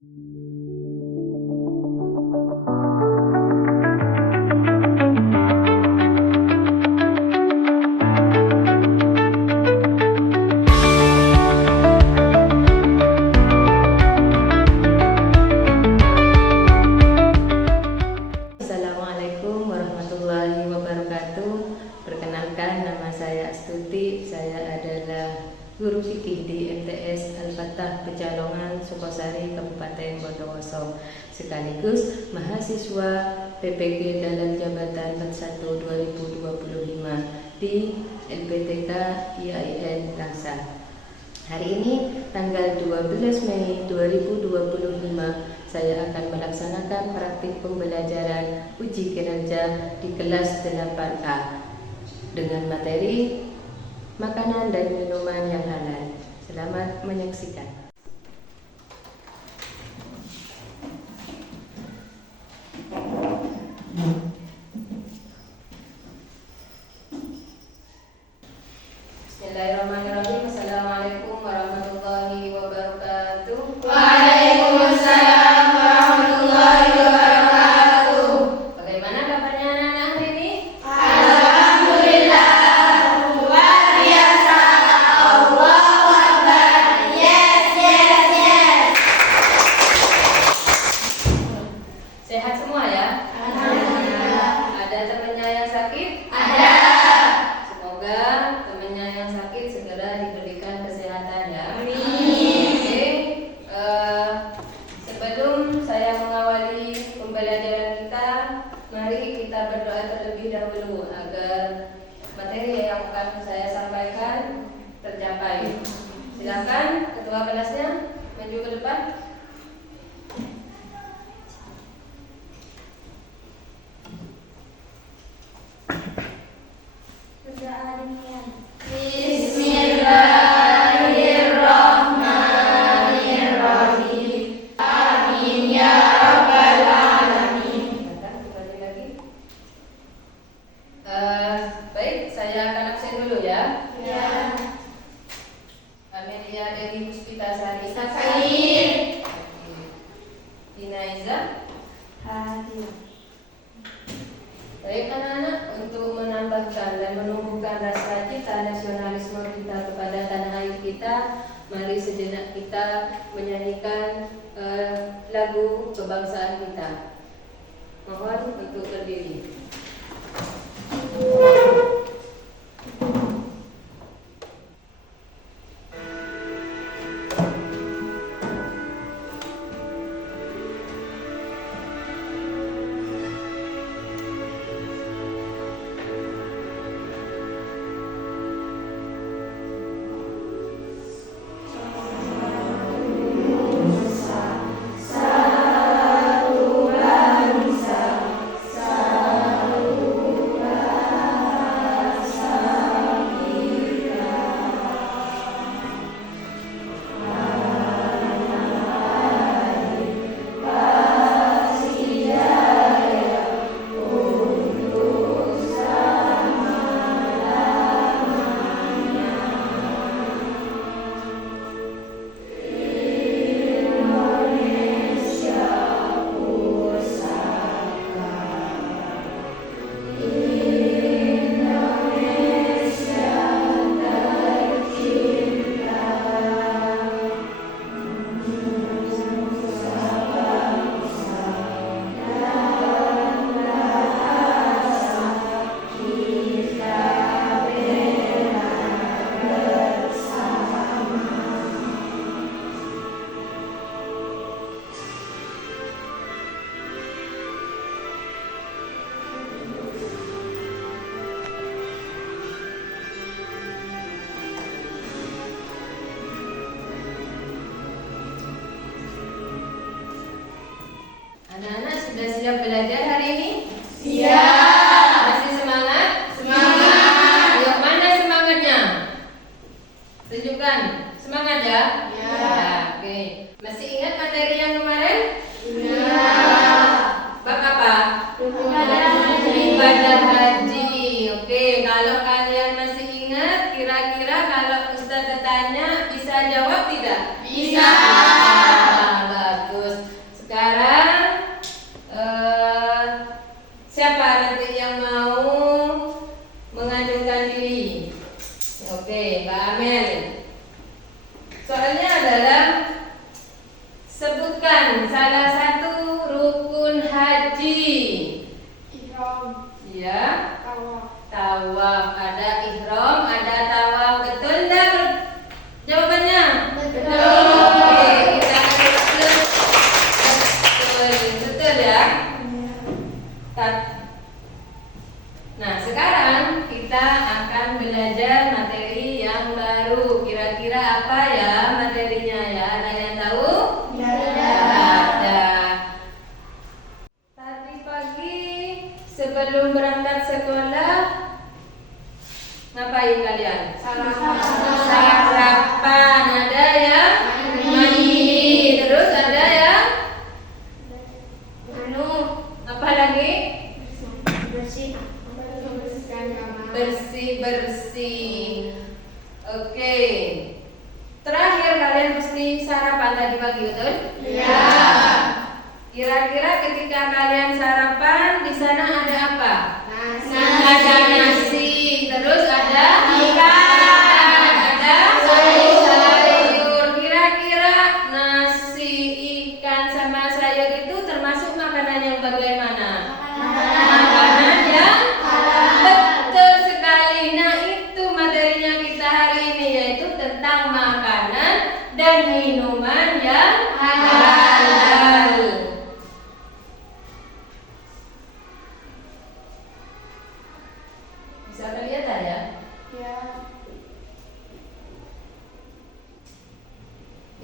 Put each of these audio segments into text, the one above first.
Assalamualaikum warahmatullahi wabarakatuh. Perkenalkan, nama saya Astuti. Saya adalah guru fikih di MTS Al-Fatah Pekalongan, Sukosari, Kabupaten Bondowoso, sekaligus mahasiswa PPG dalam jabatan 41 2025 di LPTK IAIN Langsa. Hari ini tanggal 12 Mei 2025 saya akan melaksanakan praktik pembelajaran uji kinerja di kelas 8A dengan materi makanan dan minuman yang halal. Selamat menyaksikan. Bismillahirrahmanirrahim. Assalamualaikum warahmatullahi wabarakatuh. Waalaikumsalam warahmatullahi wabarakatuh. Bagaimana kabarnya anak-anak hari ini? Alhamdulillah, luar biasa. Allahu Akbar. Yes, yes, yes. Sehat semua ya? Alhamdulillah. Ada temannya yang sakit? Ada. Semoga temannya yang sakit segera diberikan kesehatan ya. Amin. Oke, sebelum saya mengawali pembelajaran kita, mari kita berdoa terlebih dahulu agar materi yang akan saya sampaikan tercapai. Silakan ketua kelasnya maju ke depan. Bismillahirrahmanirrahim. Amin ya rabbal alamin. Silakan kembali lagi. Baik, saya akan absen dulu ya. Ya. Amelia Dewi Puspitasari. Hadir. Tina Iza. Hadir. Baik anak-anak, untuk menambahkan dan menumbuhkan rasa cita nasionalisme kita kepada tanah air kita, mari sejenak kita menyanyikan lagu kebangsaan kita. Mohon untuk berdiri. Satu bangsa, satu Sebutkan salah satu rukun haji. Ihram. Ya, Tawaf. tawaf. Ada ihram, ada tawaf. Betul enggak jawabannya? Betul. Oke, kita betul. Betul ya. Nah, sekarang kita akan belajar materi yang baru. Kira-kira apa ya materinya ya? Ada yang tahu? Ada. Tadi pagi sebelum berangkat sekolah ngapain kalian? Sarapan. Ada ya? Mandi. Terus ada ya? Apa lagi? Bersih-bersih. Oke. Terakhir kalian mesti sarapan tadi pagi, betul? Ya. Kira-kira ketika kalian sarapan di sana ada apa? Nasi. Ada nasi, terus ada ikan, ada sayur. Kira-kira nasi, ikan sama sayur itu termasuk makanan yang bagaimana? Makanan yang betul sekali. Nah, itu materinya kita hari ini, yaitu tentang makanan dan minuman yang halal. Bisa kelihatan ya? Ya.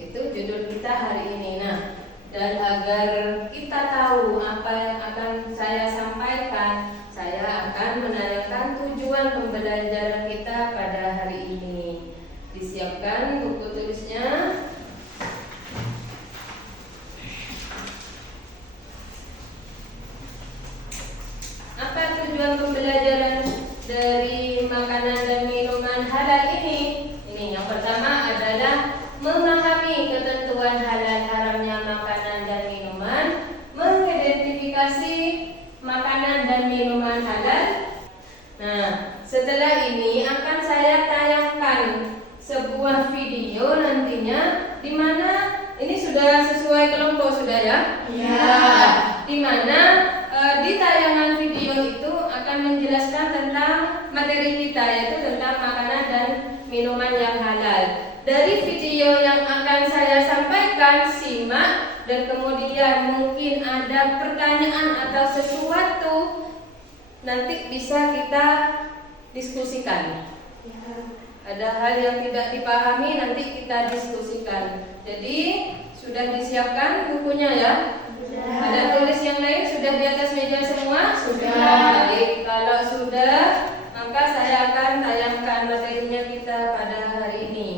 Itu judul kita hari ini. Nah, dan agar kita tahu apa yang akan saya sampaikan, saya akan menanyakan tujuan pembelajaran kita pada hari ini. Disiapkan buku tulisnya. Apa tujuan pembelajaran dari makanan dan minuman halal ini? Ini yang pertama adalah memahami ketentuan halal haramnya makanan dan minuman, mengidentifikasi makanan dan minuman halal. Nah, setelah ini akan saya tayangkan sebuah video nantinya, di mana ini sudah sesuai kelompok sudah ya? Ya. Di mana di tayangan video itu akan menjelaskan tentang materi kita, yaitu tentang makanan dan minuman yang halal. Dari video yang akan saya sampaikan, simak, dan kemudian mungkin ada pertanyaan atau sesuatu nanti bisa kita diskusikan. Ada hal yang tidak dipahami, nanti kita diskusikan. Jadi sudah disiapkan bukunya ya? Ada tulis yang lain sudah di atas meja semua? Sudah. Baik, kalau sudah, maka saya akan tayangkan materinya kita pada hari ini.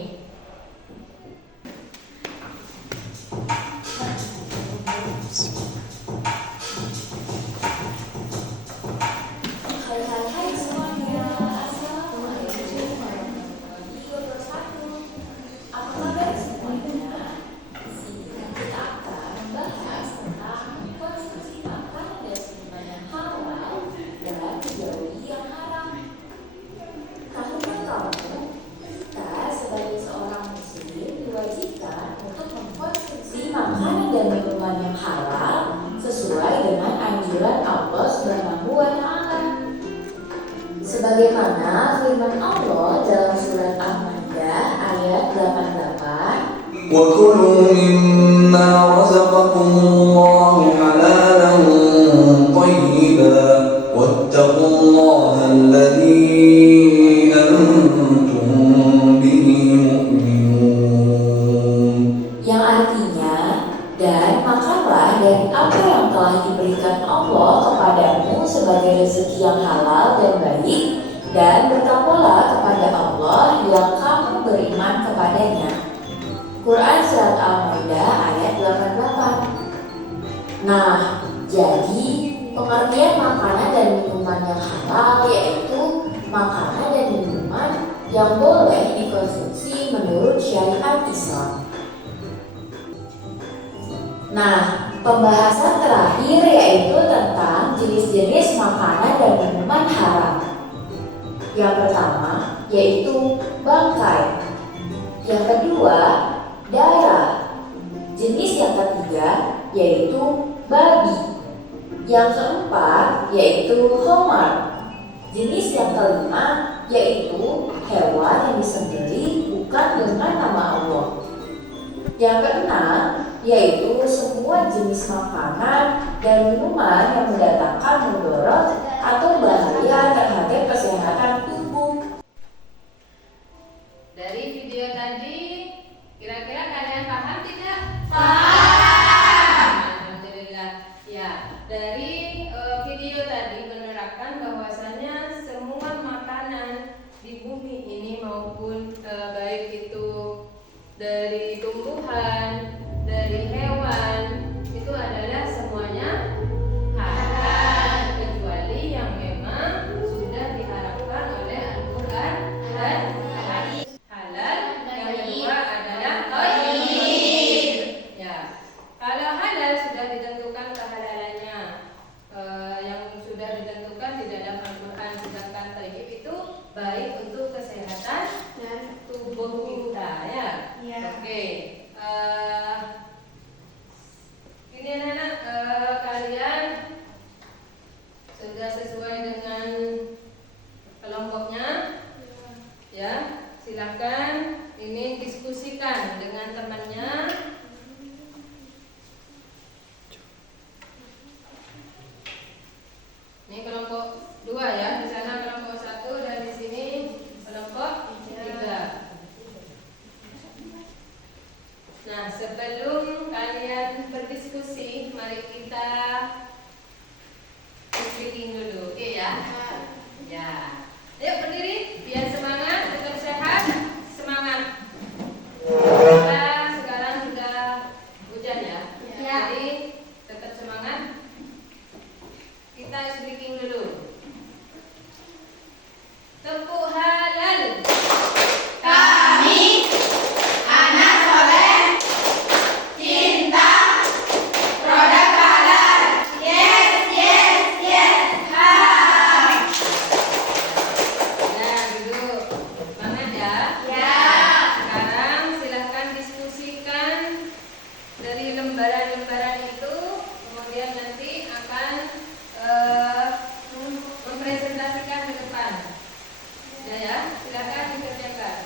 Hai semuanya, Assalamualaikum warahmatullahi wabarakatuh. Apa kabar semuanya? Di sini kita akan membahas tentang konsumsi makanan dan minuman yang halal dan menjauhi yang haram. Tahukah kamu, kita sebagai seorang muslim diwajibkan untuk mengkonsumsi makanan dan minuman yang halal sesuai dengan anjuran Allah Subhanahu wa Ta'ala. Sebagaimana firman Allah dalam surat Al-Maidah ayat 88, وَكُلُوا مِمَّا رَزَقَكُمُ اللَّهُ حَلَالًا طَيِّبًا وَاتَّقُوا اللَّهَ الَّذِي أَنْتُمْ بِهِ مُؤْمِنُونَ. yang artinya, dan makanlah dari apa yang telah diberikan Allah kepadamu sebagai rezeki yang halal dan baik, dan bertakwalah kepada Allah yang kamu beriman kepadanya. Quran Surat Al-Maidah ayat 88. Nah, jadi pengertian makanan dan minuman yang halal yaitu makanan dan minuman yang boleh dikonsumsi menurut syariat Islam. Nah, pembahasan terakhir yaitu tentang jenis-jenis makanan dan minuman haram. Yang pertama yaitu bangkai. Yang kedua, darah. Jenis yang ketiga yaitu babi. Yang keempat yaitu homar. Jenis yang kelima yaitu hewan yang disembelih bukan dengan nama Allah. Yang keenam yaitu semua jenis makanan dan minuman yang mendatangkan mudarat atau bahaya terhadap kesehatan tubuh. Dari video tadi, kira-kira kalian paham tidak? Paham. Alhamdulillah. Ya, dari video tadi menerapkan bahwasanya semua makanan di bumi ini maupun baik itu dari tumbuhan, dari hewan, itu adalah semuanya halal kecuali yang memang sudah diharapkan oleh Al-Quran dan hadis. Halal, yang kedua adalah thayyib. Ya, kalau halal sudah ditentukan kehalalannya, yang sudah ditentukan di dalam Al-Quran, sedangkan thayyib itu baik untuk kesehatan Dan tubuh kita, ya. Ya. Oke. Ini anak-anak, kalian sudah sesuai dengan kelompoknya, ya. Silakan ini diskusikan dengan temannya. Ini kelompok 2 ya, di sana kelompok 1 dan di sini kelompok 3. Nah, sebelum kalian berdiskusi, mari kita speaking dulu, oke ya? Ya. Ayo berdiri, biar semangat, tetap sehat, semangat. Kita sekarang sudah hujan ya? Ya. Jadi tetap semangat. Kita speaking dulu. Tepuk halal. Kami anak soleh cinta produk halal. Yes, yes, yes. Ha. Nah, duduk. Semangat ya. Ya. Sekarang silahkan diskusikan dari lembaran-lembaran itu, kemudian nanti akan mempresentasikan ke depan. Ya, silahkan dikerjakan.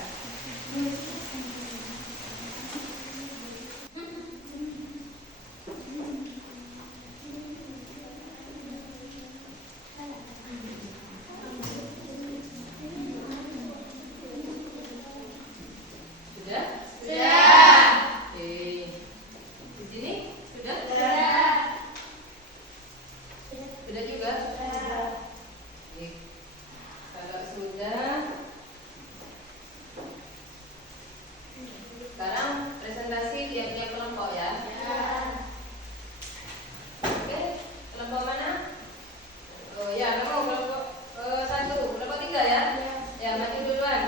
Sudah? Sudah. Oke. Di sini sudah? Sudah. Sudah juga? Oke. Kalau sudah, sekarang presentasi tiap-tiap kelompok ya. Oke, kelompok mana? Oh ya, kamu kelompok 1, kelompok 3 ya? Ya, maju duluan.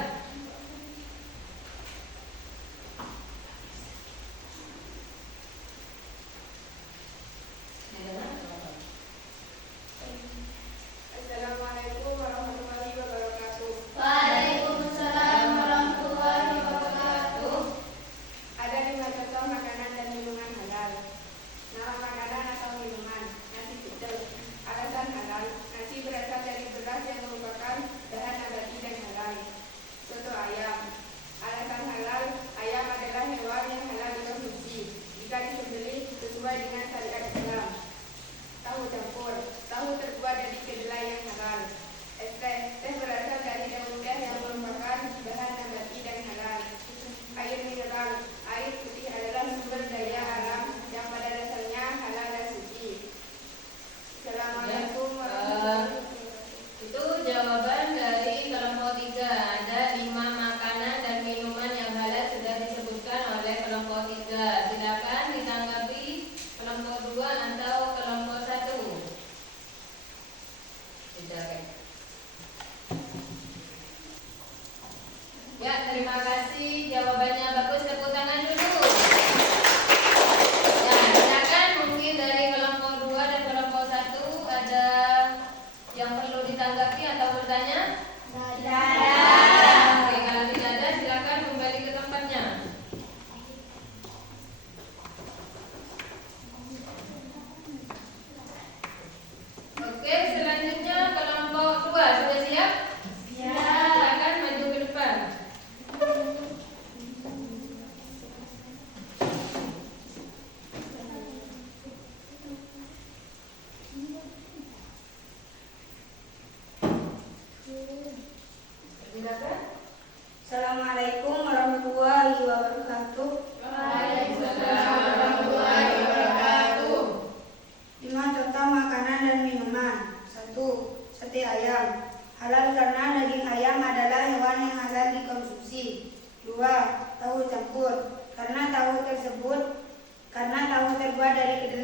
Assalamualaikum warahmatullahi wabarakatuh. Waalaikumsalam warahmatullahi wabarakatuh. Ada 5 contoh makanan dan minuman halal. Nama makanan atau minuman: nasi putih. Alasan halal: nasi berasal dari beras yang merupakan bahan nabati dan halal. Soto ayam. Alasan halal: ayam adalah hewan yang halal dikonsumsi jika disembelih sesuai dengan syariat Islam. Tahu campur. Tahu terbuat dari kedelai yang halal. Es teh. Teh berasal dari daun teh yang merupakan bahan nabati dan halal. Air mineral. Air putih adalah sumber daya alam yang pada dasarnya halal dan suci. Assalamualaikum warahmatullahi wabarakatuh. Itu jawaban dari kelompok 3. Ada 5 makanan dan minuman yang halal sudah disebutkan oleh kelompok 3. Silakan ditanggapi kelompok 2.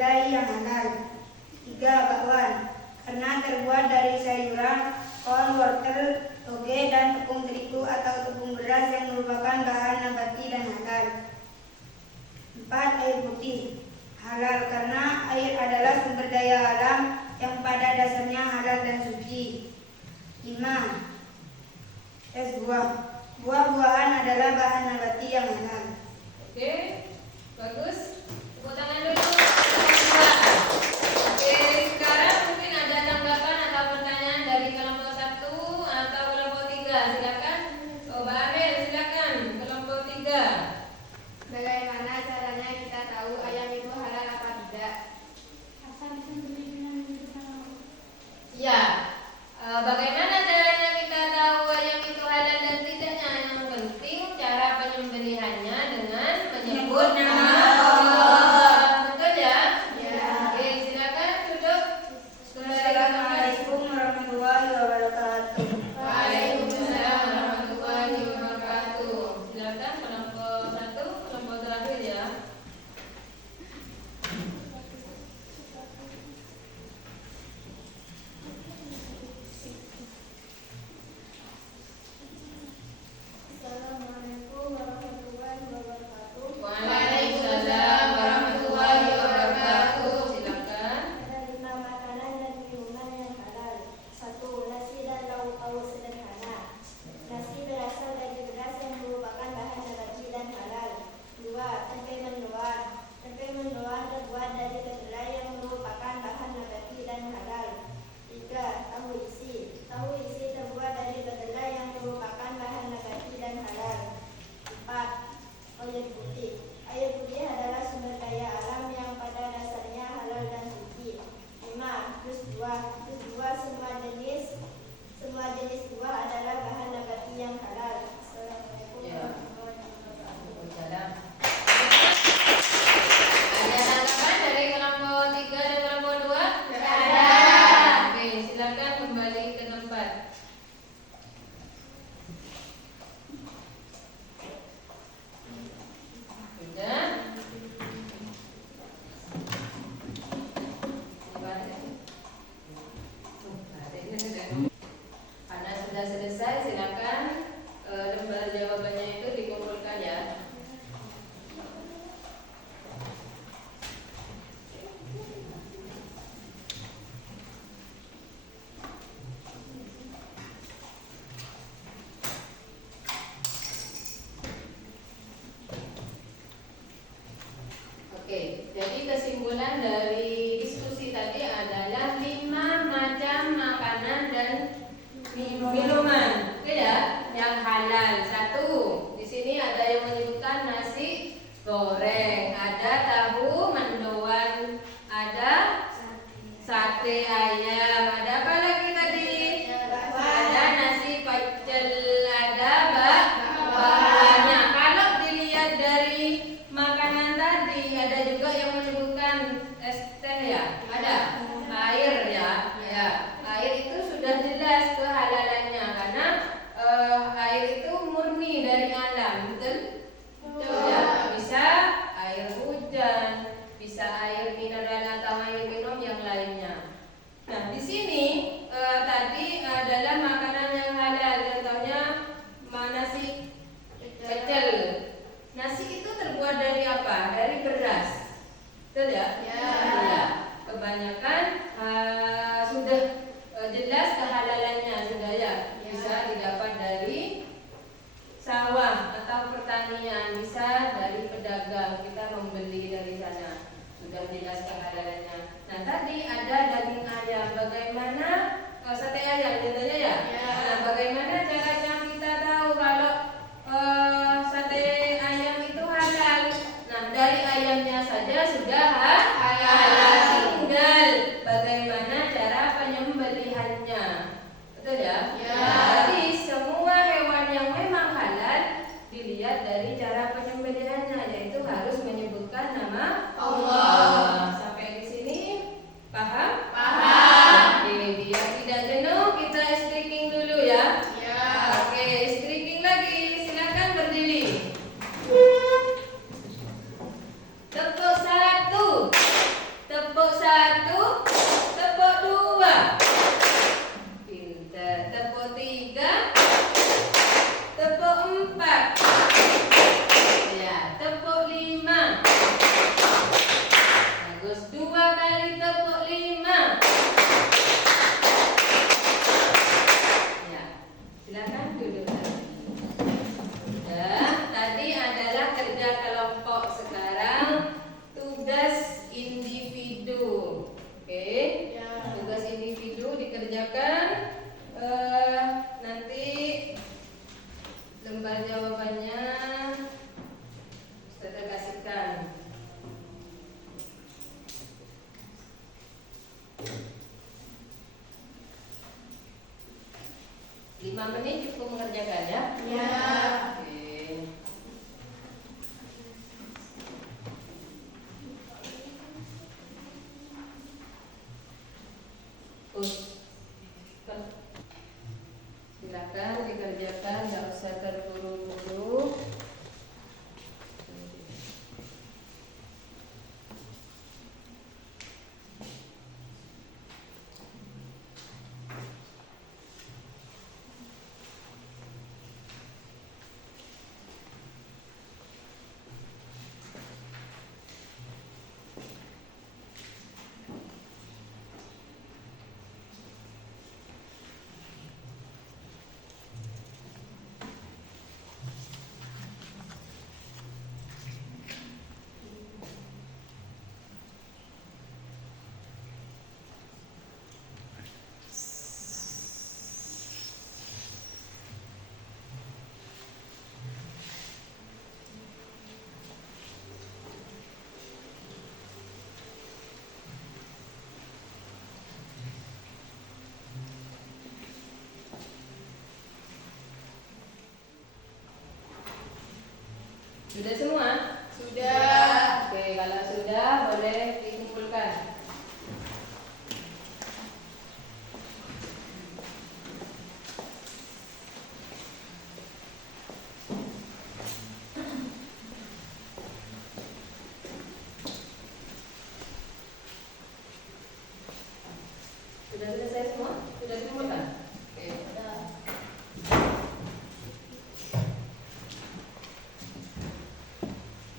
kedelai yang halal. 3. Bakwan, karena terbuat dari sayuran, kol, wortel, toge, dan tepung terigu atau tepung beras yang merupakan bahan nabati dan halal. 4. Air putih, halal karena air adalah sumber daya alam yang pada dasarnya halal dan suci. 5. Es buah, buah-buahan adalah bahan nabati yang halal. Oke, bagus. Tepuk tangan dulu. Oke, sekarang mungkin ada tanggapan atau pertanyaan dari kelompok 1 atau kelompok 3. Silakan. Coba Amel, silakan. Kelompok 3. Bagaimana caranya kita tahu ayam itu halal apa tidak? Ya, bagaimana caranya kita tahu ayam itu halal dan tidaknya? Yang penting cara penyembelihannya dengan menyebut nama Allah. Betul ya? Ya. Oke, silakan duduk. Assalamualaikum warahmatullahi wabarakatuh. Waalaikumsalam warahmatullahi wabarakatuh. Silakan kelompok 1, kelompok terakhir ya. Assalamualaikum warahmatullahi wabarakatuh. Waalaikumsalam warahmatullahi wabarakatuh. Silakan. Ada 5 makanan dan minuman yang halal. 1. Nasi dan lauk pauk sederhana. Nasi berasal dari beras yang merupakan bahan nabati dan halal. 2. Tempe mendoan. Tempe mendoan terbuat dari kedelai yang merupakan bahan nabati dan halal. 3. Tahu isi. Tahu isi terbuat dari kedelai yang merupakan bahan nabati dan halal. 4. Air putih. Air putih adalah sumber daya alam yang pada dasarnya halal dan suci. 5. Jus buah. Jus buah semua jenis buah adalah bahan nabati yang halal. Assalamualaikum Ya. warahmatullahi wabarakatuh. Waalaikumsalam. Ada tanggapan dari kelompok 3 dan kelompok 2? Ada. Oke, silakan kembali ke tempat. Sudah? Karena sudah selesai, silakan lembar jawabannya itu dikumpulkan ya. Oke, jadi kesimpulan dari diskusi tadi adalah 5 macam makanan dan minuman, oke ya, yang halal. 1, di sini ada yang menyebutkan nasi goreng, ada tahu mendoan, ada sate ayam, ada apa lagi tadi? Ada nasi pecel, ada banyak. Kalau dilihat dari makanan tadi, ada juga yang menyebutkan es teh ya, ada air ya, ya. Air itu sudah jelas kehalalannya karena air itu murni dari alam, betul? Betul ya. Bisa air hujan, bisa air mineral atau air minum yang lainnya. 5 menit cukup mengerjakannya? Ya. Oke. Silakan dikerjakan, nggak usah terburu-buru. Sudah semua? Sudah. Oke, kalau sudah boleh dikumpulkan. Sudah selesai semua? Sudah dikumpulkan? Oke.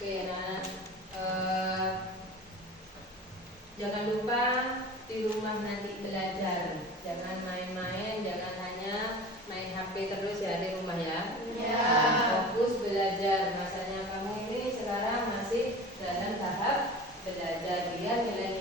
Oke, nah jangan lupa di rumah nanti belajar. Jangan main-main, jangan hanya main HP terus ya di rumah ya. Ya. Fokus belajar. Masanya kamu ini sekarang masih dalam tahap belajar, biar nilai